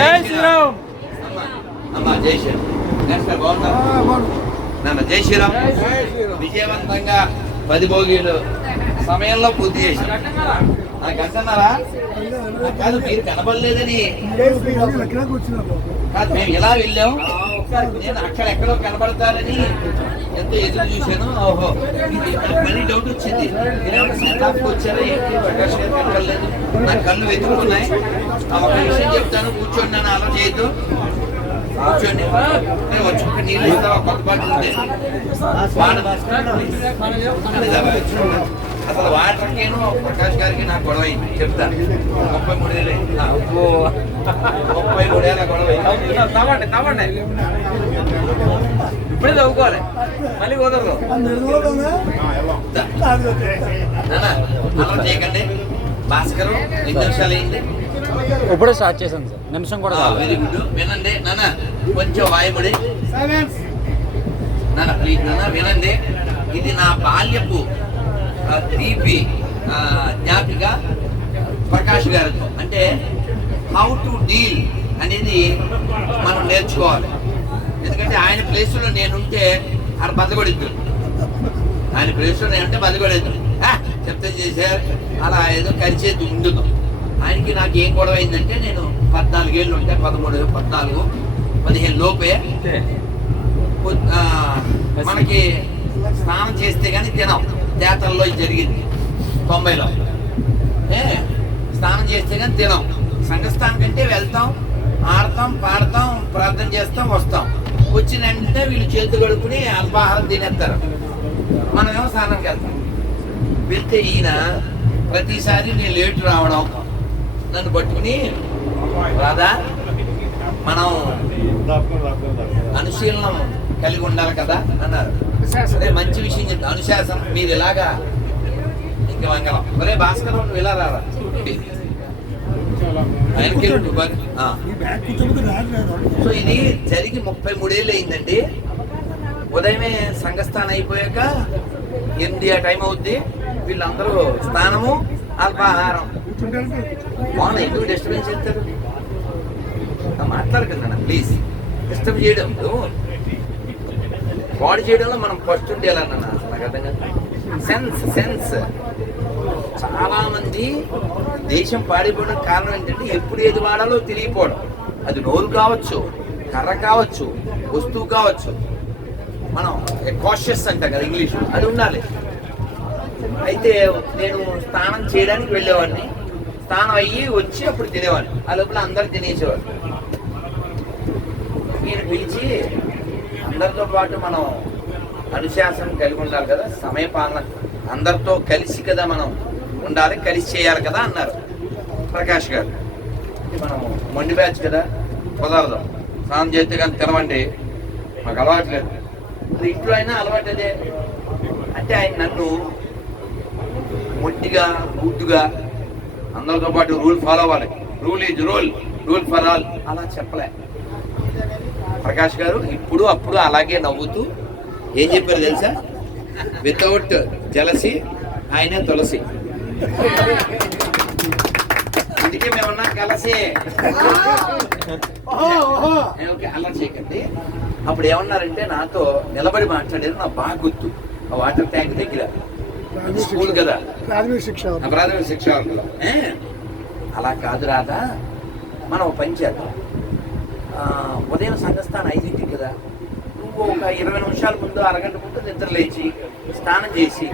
జై శ్రీరామ్. అమ్మా జై శ్రీరామ్. నాన్న జై శ్రీరామ్. విజయవంతంగా 10 భోగిలు సమయంలో పూర్తి చేశాం. గంటన్నారా కాదు, మీరు కనబడలేదని కాదు, మేము ఇలా వెళ్ళాం. నేను అక్కడ ఎక్కడో కనబడతారని ఎంతో ఎదురు చూశాను. ఓహో, మళ్ళీ డౌట్ వచ్చింది, వచ్చారా ఏంటి, ప్రకాష్ గారు కనబడలేదు. నాకు కళ్ళు వెతుక్కున్నాయి. ఒక విషయం చెప్తాను, కూర్చోండి, నన్ను అలా చేయొద్దు, కూర్చోండి. నేను వచ్చి ఒక నీళ్ళు ఇస్తా, కొత్త బాటిల్ ఉంది, అసలు వాటర్కేను ప్రకాష్ గారికి నాకు గొడవ అయింది. చెప్తాను, 33 ఏళ్ళ గొడవ. ఇప్పుడే చదువుకోవాలి, మళ్ళీ కుదరదు. అలా చేయకండి. భాస్కర్ 2 నిమిషాలు అయింది, ఇప్పుడే స్టార్ట్ చేశాను సార్, నిమిషం కూడా. Very good. వినండి నాన్న, కొంచెం వాయుముడి నాన్న, ప్లీజ్ నాన్న వినండి. ఇది నా బాల్యపు తీపి జ్ఞాపిక ప్రకాష్ గారితో. అంటే హౌ టు డీల్ అనేది మనం నేర్చుకోవాలి. ఎందుకంటే ఆయన ప్లేస్లో నేనుంటే ఆడ బతకూడదు, ఆయన ప్లేస్లో నేనుంటే బతకూడదు. చెప్తే చేశారు అలా ఏదో కరిచేది ఉండదు. ఆయనకి నాకు ఏం గొడవ అయిందంటే, నేను 14 ఏళ్ళు ఉంటే 13, 14, 15 లోపే మనకి స్నానం చేస్తే కానీ తినం. తేతల్లో జరిగింది 90లో. స్నానం చేస్తే కానీ తినం. సంఘస్థానం కంటే వెళ్తాం, ఆడతాం, పాడతాం, ప్రార్థన చేస్తాం, వస్తాం. వచ్చిన వెంటనే వీళ్ళు చేతులు కడుక్కుని అల్పాహారం తినేస్తారు. మనమేమో స్నానంకి వెళ్తాం. వెళ్తే ఈయన ప్రతిసారి నేను లేటు రావడం, నన్ను పట్టుకుని, రాదా మనం అనుశీలనం కలిగి ఉండాలి కదా అన్నారు. అదే మంచి విషయం చెప్తా, అనుశాసనం. మీరు ఇలాగా ఇంకా మంగళం. ఒరే భాస్కర్ ఇలా రారా, సో ఇది జరిగి 33 ఏళ్ళు అయిందండి. ఉదయమే సంఘస్థానం అయిపోయాక 8 ఆ టైం అవుద్ది. వీళ్ళందరూ స్నానము, అల్పాహారం. బాగున్నా, ఎందుకు డిస్టర్బెన్స్ చేస్తారు? మాట్లాడకండి ప్లీజ్. డిస్టర్బ్ చేయడం, బాడీ చేయడంలో మనం ఫస్ట్ ఉండేయాలన్న నాకు అర్థం కాదు. సెన్స్ చాలా మంది దేశం పాడిపోవడం కారణం ఏంటంటే, ఎప్పుడు ఏది వాడాలో తెలియపోవడం. అది నోరు కావచ్చు, కర్ర కావచ్చు, వస్తువు కావచ్చు. మనం కాషియస్ అంటాం కదా ఇంగ్లీష్, అది ఉండాలి. అయితే నేను స్నానం చేయడానికి వెళ్ళేవాడిని. స్నానం అయ్యి వచ్చి అప్పుడు తినేవాడిని. ఆ లోపల అందరు తినేసేవాడు. నేను పిలిచి, అందరితో పాటు మనం అనుశాసనం కలిగి ఉండాలి కదా, సమయపాలన అందరితో కలిసి కదా మనం ఉండాలి, కలిసి చేయాలి కదా అన్నారు ప్రకాష్ గారు. మనం మొండి బ్యాచ్ కదా, కుదరదు. స్నానం చేస్తే కానీ తినవండి, మాకు అలవాటు లేదు. ఇంట్లో అయినా అలవాటు అదే. అంటే ఆయన నన్ను మొట్టిగా, గుడ్డుగా అందరితో పాటు రూల్ ఫాలో అవ్వాలి, rule is rule for all అలా చెప్పలే ప్రకాష్ గారు. ఇప్పుడు అప్పుడు అలాగే నవ్వుతూ ఏం చెప్పారు తెలుసా? వితౌట్ జలసి ఆయనే తులసి. అందుకే మేమన్నా కలిసి అలా చేయకండి. అప్పుడు ఏమన్నారంటే, నాతో నిలబడి మాట్లాడారు. నా బాగా గుర్తు, ఆ వాటర్ ట్యాంక్ దగ్గర స్కూల్ కదా, ప్రాథమిక శిక్ష. అలా కాదు రాదా, మనం పని చేద్దాం. ఉదయం సంఘస్థానం 5ంటికి కదా, నువ్వు ఒక 20 నిమిషాల ముందు, అరగంట ముందు నిద్ర లేచి స్నానం చేసి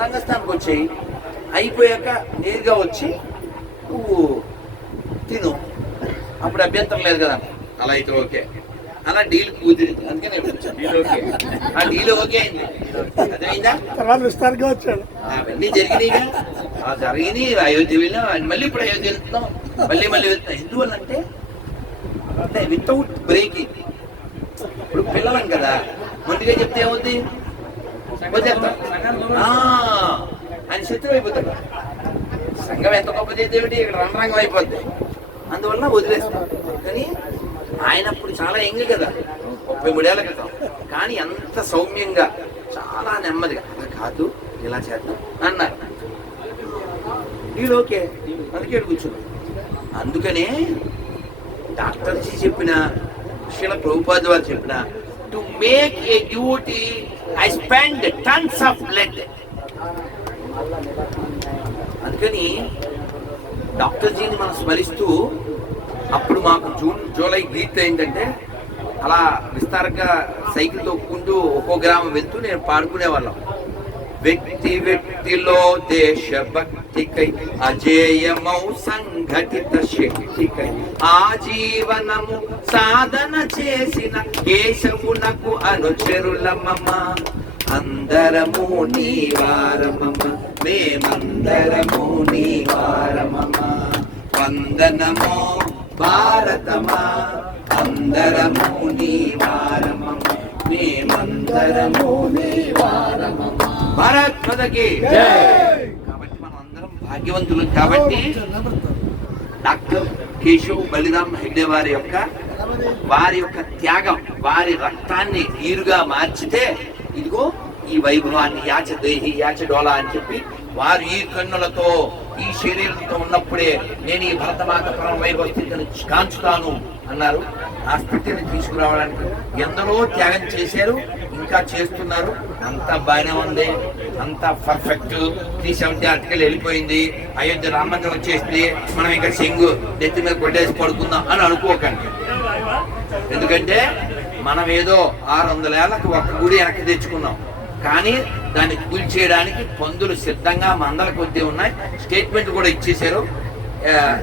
సంఘస్థానికి వచ్చేయి. అయిపోయాక నేరుగా వచ్చి నువ్వు తిను, అప్పుడు అభ్యంతరం లేదు కదా. అలా అయితే ఓకే, అలా డీల్ కుదిరింది. అందుకే నేను వచ్చాను. డీల్ ఓకే, ఆ డీల్ ఓకే అయింది. అర్థమైందా? విస్తారంగా వచ్చాడు. అవన్నీ జరిగినాయిగా, జరిగినాయి. అయోధ్య వెళ్ళాం, మళ్ళీ ఇప్పుడు అయోధ్య వెళ్తున్నాం, మళ్ళీ వెళ్తున్నాం. ఎందువల్లంటే వితౌట్ బ్రేకింగ్. ఇప్పుడు పిల్లలం కదా, ముందుగా చెప్తే ఏమవుద్ది, వదిలేస్తాం. ఆయన శత్రువు అయిపోతాడు. సంఘం ఎంత గొప్ప చేస్తే ఏమిటి, ఇక్కడ రంగరంగం అయిపోద్ది. అందువల్ల వదిలేస్తాం. కానీ ఆయన అప్పుడు చాలా యంగ్ కదా, 33 ఏళ్ల క్రితం. కానీ అంత సౌమ్యంగా, చాలా నెమ్మదిగా, అలా కాదు ఇలా చేద్దాం అన్నారు. వీళ్ళు ఓకే, అందుకే కూర్చున్నాం. అందుకనే డాక్టర్జీ చెప్పిన శిల ప్రభుపాద వారు చెప్పిన to make a duty I spend tons of blood. అందుకని డాక్టర్జీని మనం స్మరిస్తూ అప్పుడు మాకు జూలై గీత ఏంటంటే అలా విస్తారంగా సైకిల్ తొక్కుంటూ ఒక్కో గ్రామం వెళ్తూ నేను పాడుకునేవాళ్ళం. వ్యక్తి వ్యక్తిలో దేశభక్తికై అజేయమౌ సంఘటిత శక్తికై ఆజీవనము సాధన చేసిన కేశవునకు అనుచరులమమ. అందరము నీవారమమ, మేమందరము నీవారమమ. వందనమో భారతమా, అందరము నీవారమమ, మేమందరము నీవారమమ. భారత్ మాతకి జై. కాబట్టి మనం అందరం భాగ్యవంతులు. కాబట్టి డాక్టర్ కేశవ్ బలిరామ్ హెగ్డే వారి యొక్క త్యాగం, వారి రక్తాన్ని నీరుగా మార్చితే ఇదిగో ఈ వైభవాన్ని యాచదేహి యాచడోలా అని చెప్పి వారు ఈ కన్నులతో ఈ శరీరంతో ఉన్నప్పుడే నేను ఈ భరతమాత పరమ వైభవ స్థితిని కాంచుతాను అన్నారు. ఆ స్థితిని తీసుకురావడానికి ఎందరో త్యాగం చేశారు, ఇంకా చేస్తున్నారు. అంతా బాగానే ఉంది, అంతా పర్ఫెక్ట్. 370 ఆర్టికల్ వెళ్ళిపోయింది, అయోధ్య రామ మందిరం వచ్చేసింది, మనం ఇంకా సింగు నెత్తి మీద కొట్టేసి పడుకుందాం అని అనుకోకండి. ఎందుకంటే మనం ఏదో 600 ఏళ్ళకు ఒక్క గుడి వెనక్కి తెచ్చుకున్నాం, కానీ దాన్ని కూల్చేయడానికి పందులు సిద్ధంగా మందల కొద్దీ ఉన్నాయి. స్టేట్మెంట్ కూడా ఇచ్చేశారు,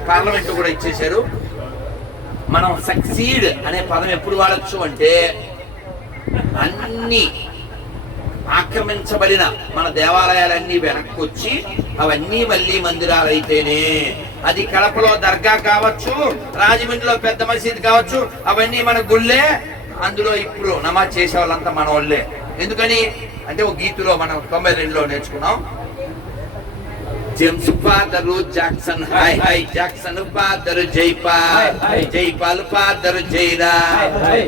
పార్లమెంట్ కూడా ఇచ్చేశారు. మనం సక్సీడ్ అనే పదం ఎప్పుడు వాడచ్చు అంటే అన్ని ఆక్రమించబడిన మన దేవాలయాలన్నీ వెనక్కి వచ్చి అవన్నీ మళ్ళీ మందిరాలు అయితేనే. అది కడపలో దర్గా కావచ్చు, రాజమండ్రిలో పెద్ద మసీద్ కావచ్చు, అవన్నీ మన గుళ్ళే. అందులో ఇప్పుడు నమాజ్ చేసే వాళ్ళంతా మన వాళ్ళే. ఎందుకని అంటే ఒక గీతులో మనం 92లో నేర్చుకున్నాం. James father Jackson high high, Jackson father Jaipal, Jaipal father Jaira,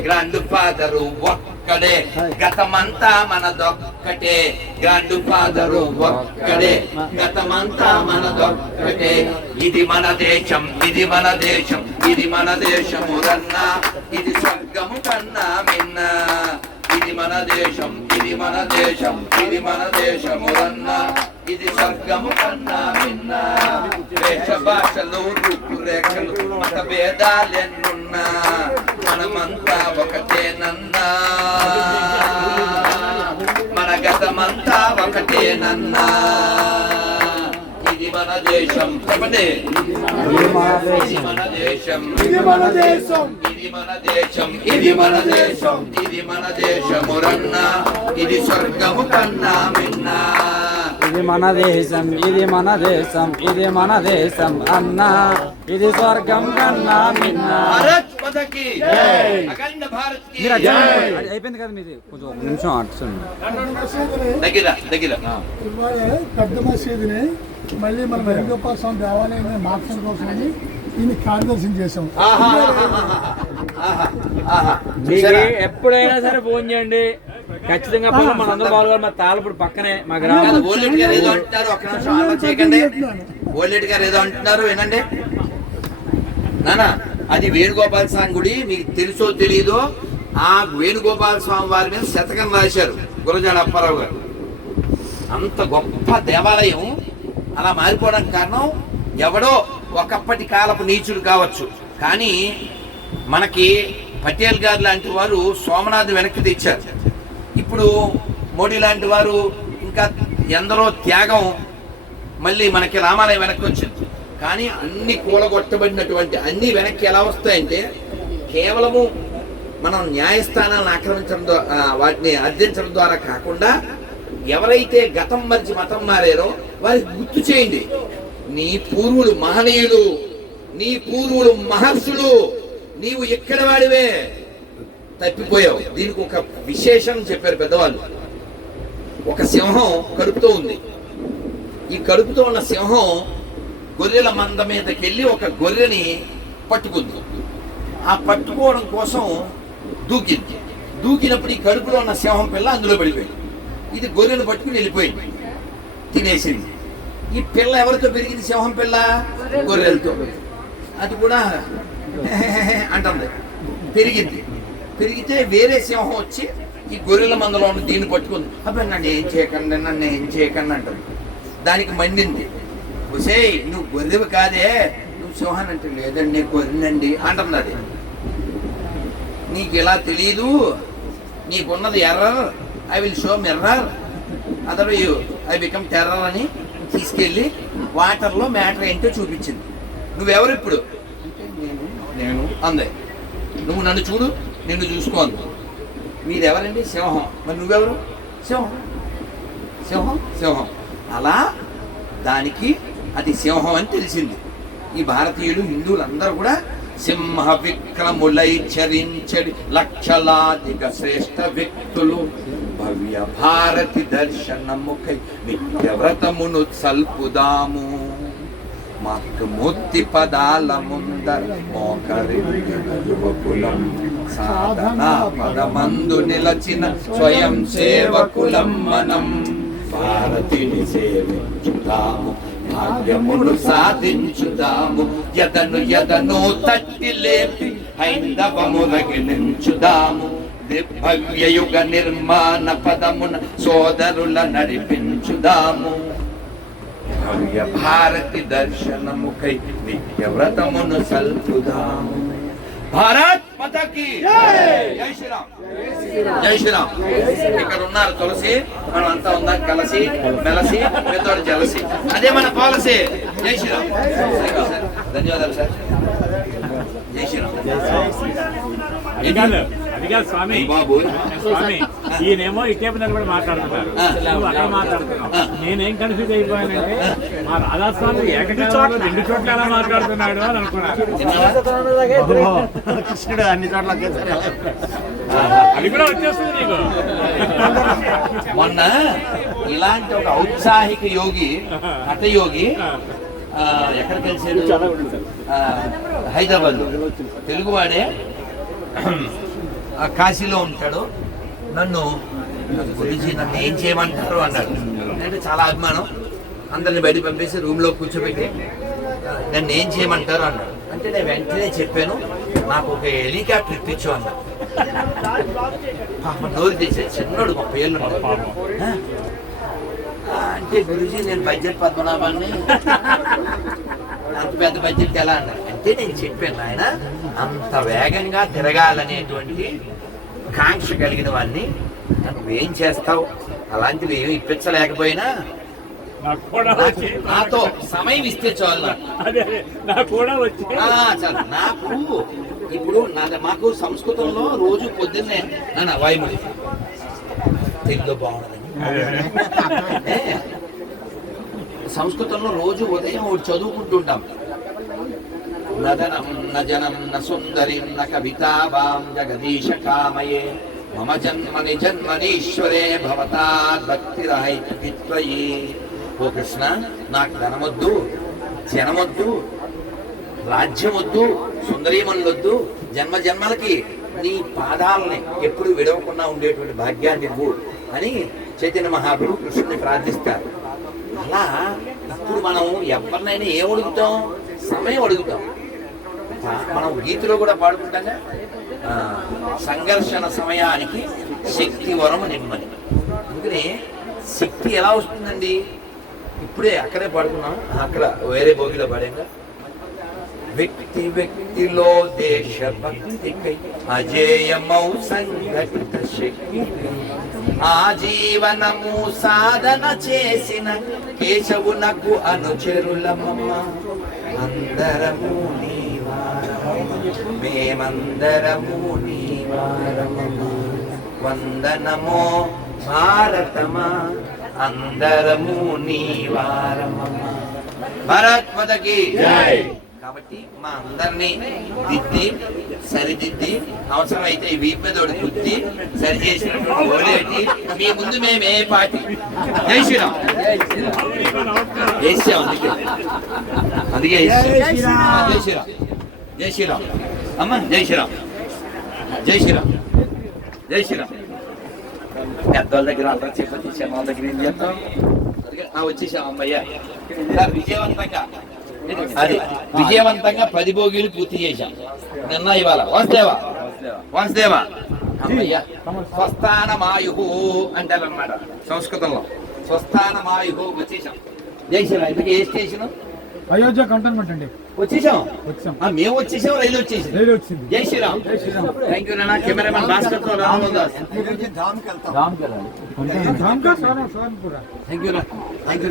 grand father ఒక్కడే, గతమంతా మనదొక్కటే. గ్రాండ్ ఫాదరు ఒక్కడే, గతమంతా మనదొక్కటే. ఇది మన దేశం, ఇది మన దేశం, ఇది మన దేశము రన్నా, ఇది స్వర్గము కన్నా మిన్న. ఇది మన దేశం, ఇది మన దేశం, ఇది మన దేశము రన్నా, ఇది స్వర్గము కన్నా మిన్న. దేశ భాషలు రూపురేఖలు మత భేదాలెన్నున్నా మనమంతా ఒకటేనన్నా, మన గతమంతా ఒకటేనన్నా. ఇది మన దేశం, చెప్పండి. ఇది మన దేశం, ఇది మన దేశం, ఇది మన దేశం, ఇది మన దేశం, ఇది మన దేశము రన్నా, ఇది స్వర్గము కన్నా మిన్నా. ఇది మన దేశం, ఇది మన దేశం, ఇది మన దేశం అన్నా, ఇది స్వర్గం కన్నా మిన్న. భారత్ మాతకి జై. అఖండ భారత్ కి జై. అయిపోయింది కదా మీది, కొంచెం ఒక నిమిషం అట్సండి. దగ్గర దగ్గర పెద్ద మసీదుని మళ్ళీ మన వేణుగోపాల స్వామి దేవాలయం మార్చడం కోసం దీన్ని కార్యదర్శనం చేసాం. మీకు ఎప్పుడైనా సరే ఫోన్ చేయండి, ఖచ్చితంగా మన అందరూ పాల్గొని. మా తాళపూడి పక్కనే మా గ్రామం. ఓల్డ్ గారు ఏదో అంటున్నారు, ఒక్క నిమిషం ఆలోచన చేయకండి. ఓల్డ్ గారు ఏదో అంటున్నారు, వినండి నానా. అది వేణుగోపాల స్వామి గుడి, మీకు తెలుసో తెలియదో. ఆ వేణుగోపాల స్వామి వారి మీద శతకం రాశారు గురజాడ అప్పారావు గారు. అంత గొప్ప దేవాలయం అలా మారిపోవడానికి కారణం ఎవడో ఒకప్పటి కాలపు నీచుడు కావచ్చు, కానీ మనకి పటేల్ గారు లాంటి వారు సోమనాథ్ వెనక్కి తెచ్చారు. ఇప్పుడు మోడీ లాంటి వారు ఇంకా ఎందరో త్యాగం మళ్ళీ మనకి రామాలయం వెనక్కి వచ్చింది. కానీ అన్ని కూలగొట్టబడినటువంటి అన్ని వెనక్కి ఎలా వస్తాయంటే కేవలము మనం న్యాయస్థానాలను ఆక్రమించడం ద్వారా, వాటిని అర్థించడం ద్వారా కాకుండా ఎవరైతే గతం మరిచి మతం మారారో వారికి గుర్తు చేయండి. నీ పూర్వులు మహనీయులు, నీ పూర్వులు మహర్షులు, నీవు ఎక్కడ వాడివే, తప్పిపోయావు. దీనికి ఒక విశేషం చెప్పారు పెద్దవాళ్ళు. ఒక సింహం కడుపుతో ఉంది. ఈ కడుపుతో ఉన్న సింహం గొర్రెల మంద మీదకి వెళ్ళి ఒక గొర్రెని పట్టుకుంది. ఆ పట్టుకోవడం కోసం దూకింది. దూకినప్పుడు ఈ కడుపులో ఉన్న సింహం పిల్ల అందులో పడిపోయింది. ఇది గొర్రెను పట్టుకుని వెళ్ళిపోయింది, తినేసింది. ఈ పిల్ల ఎవరితో పెరిగింది? సింహం పిల్ల గొర్రెలతో. అది కూడా అంటుంది. పెరిగితే వేరే సింహం వచ్చి ఈ గొర్రెల మందలో ఉన్న దీన్ని పట్టుకుంది. అబ్బాయి నన్ను ఏం చేయకండి అంటుంది. దానికి మండింది. ఒసేయ్ నువ్వు గొర్రెవి కాదే, నువ్వు సింహాన్ని అంటే లేదండి నేను గొర్రెనండి అంటుంది. అది నీకు ఇలా తెలియదు, నీకున్నది error, I will show mirror other you I become terror అని తీసుకెళ్ళి వాటర్లో మ్యాటర్ ఏంటో చూపించింది. నువ్వెవరు ఇప్పుడు అంటే నేను అందే. నువ్వు నన్ను చూడు, నిన్ను చూసుకోండి. మీరెవరండి? సింహం. మరి నువ్వెవరు? సింహం. అలా దానికి అది సింహం అని తెలిసింది. ఈ భారతీయులు హిందువులందరూ కూడా సింహ విక్రములై చరించడి లక్షలాదిగ శ్రేష్ఠ వ్యక్తులు భవ్య భారతి దర్శనముకై నిత్యవ్రతమును సల్పుదాము. మూర్తి పదాల ముందర మోకరిల్లుకులం సాధనా పదమందు నిలచిన స్వయం సేవకులం మనం. భారతిని సేవించుదాము, భాగ్యమును సాధించుదాము, యదను తట్టి లేపి హైందవము రగిలించుదాము. భవ్యయుగ నిర్మాణ పదమున సోదరుల నడిపించుదాము. భవ్య భారతి దర్శనముకై నిత్యవ్రతమును సల్పుదాము. భారత్ మాతాకి జై శ్రీరామ్. జై శ్రీరామ్. ఇక్కడ ఉన్నారు తులసి, మనం అంతా ఉందాం కలిసి మెలసి మీతో జలసి, అదే మన పాలసీ. జై శ్రీరామ్. ధన్యవాదాలు సార్. జై శ్రీరామ్. అది కాదు స్వామి, బాబు స్వామి ఈయనేమో ఇటేపు నిలబడి మాట్లాడుతున్నారు, నువ్వు అక్కడ మాట్లాడుతున్నావు. నేనేం కన్ఫ్యూజ్ అయిపోయానంటే మా రాధాస్వామి ఏకకాలంలో 2 చోట్ల ఎలా మాట్లాడుతున్నాడు అని అనుకున్నాను. కృష్ణుడు అన్ని చోట్ల అది కూడా వచ్చేస్తుంది నీకు. మొన్న ఇలాంటి ఒక ఔత్సాహిక యోగి, హఠయోగి ఎక్కడ కలిసాడు? హైదరాబాద్ లో. తెలుగువాడే, కాశీలో ఉంటాడు. నన్ను గురించి నన్ను ఏం చేయమంటారు అన్నాడు. అంటే చాలా అభిమానం. అందరిని బయట పంపేసి రూమ్లో కూర్చోబెట్టి నన్ను ఏం చేయమంటారు అన్నాడు. అంటే నేను వెంటనే చెప్పాను, నాకు ఒక హెలికాప్టర్ ఇప్పించు అన్నా. పాప నోరు తెచ్చాడు. చిన్నోడు 30 ఏళ్ళు ఉన్నాడు. అంటే గురుజీ నేను బడ్జెట్ పద్మనాభాన్ని, అంత పెద్ద బడ్జెట్ ఎలా అన్నారు. అంటే నేను చెప్పాను ఆయన అంత వేగంగా తిరగాలనేటువంటి కాంక్ష కలిగిన వాడిని నువ్వేం చేస్తావు, అలాంటివి ఏమి ఇప్పించలేకపోయినా నాతో సమయం ఇస్తే చాలు. నాకు ఇప్పుడు మాకు సంస్కృతంలో రోజు పొద్దున్నే నాన్న వాయుమడి తెలుగులో బాగుండదు. సంస్కృతంలో రోజు ఉదయం ఒకటి చదువుకుంటుంటాం. నదనం న జనం న సుందరిం న కవితావాం జగదీశ కామయే మమ జన్మని జన్మనీశ్వరే భవతాద్ భక్తిరహైత్వయే. ఓ కృష్ణ, నాకు ధనమొద్దు, జనమొద్దు, రాజ్యమొద్దు, సుందరీమణులొద్దు, జన్మ జన్మలకి నీ పాదాలని ఎప్పుడు విడవకుండా ఉండేటువంటి భాగ్యాన్ని ఇవ్వు అని చైతన్య మహాప్రభు కృష్ణుని ప్రార్థిస్తారు. అలా ఇప్పుడు మనం ఎవరినైనా ఏం అడుగుతాం? సమయం అడుగుతాం. మనం గీతలో కూడా పాడుకుంటాగా, సంఘర్షణ సమయానికి శక్తి వరం నిమ్మని. అందుకని శక్తి ఎలా వస్తుందండి? ఇప్పుడే అక్కడే పాడుకున్నాం, అక్కడ వేరే భోగిలో పాడాక. వ్యక్తి వ్యక్తిలో దేశభక్తికై అజేయమౌ సంఘటిత శక్తి ఆజీవనము సాధన చేసిన కేశవునకు అనుచరులమమ్మ. అందరము మేమందరము నీవారమమ్మ. వందనమో భారతమా, అందరము నీవారమమ్మ. భారత్ మాతాకి జై. కాబట్టి మా అందరినీ దిద్ది సరిదిద్ది అవసరమైతే ఈ వీపు మీద ఒకటి గుద్ది సరి చేసినటువంటి ఓడేటి మీ ముందు మేము ఏ పార్టీ. జై శ్రీరామ్. వేసాం అందుకే జై శ్రీరామ్. జై శ్రీరామ్ అమ్మ. జై శ్రీరామ్. జై శ్రీరామ్. జై శ్రీరామ్. పెద్దవాళ్ళ దగ్గర అందరూ చెప్పి చిన్న వాళ్ళ దగ్గర ఏం చేస్తాం? వచ్చేసాం అమ్మయ్య. విజయవంతంగా అది విజయవంతంగా 10 భోగిలు పూర్తి చేశాం నిన్న ఇవాళ. వాసుదేవా వాసుదేవా అమ్మయ్య. స్వస్థానమాయు అంటారన్నమాట సంస్కృతంలో. స్వస్థానమాయు వచ్చేసాం. జై శ్రీరామ్. ఇందుకు ఏ స్టేషన్? అయోధ్య కంటోన్మెంట్ అండి. వచ్చేసాం. వచ్చాం. మేము వచ్చేసాం, రైలు వచ్చేసింది. రైలు వచ్చింది. జై శ్రీరామ్. థ్యాంక్ యూ నాన్న. కెమెరామెన్ భాస్కర్ తో రామదాస్. రామ్ కెళ్ళాలి. ధామ్కా సోనంపుర. Thank you. Thank you.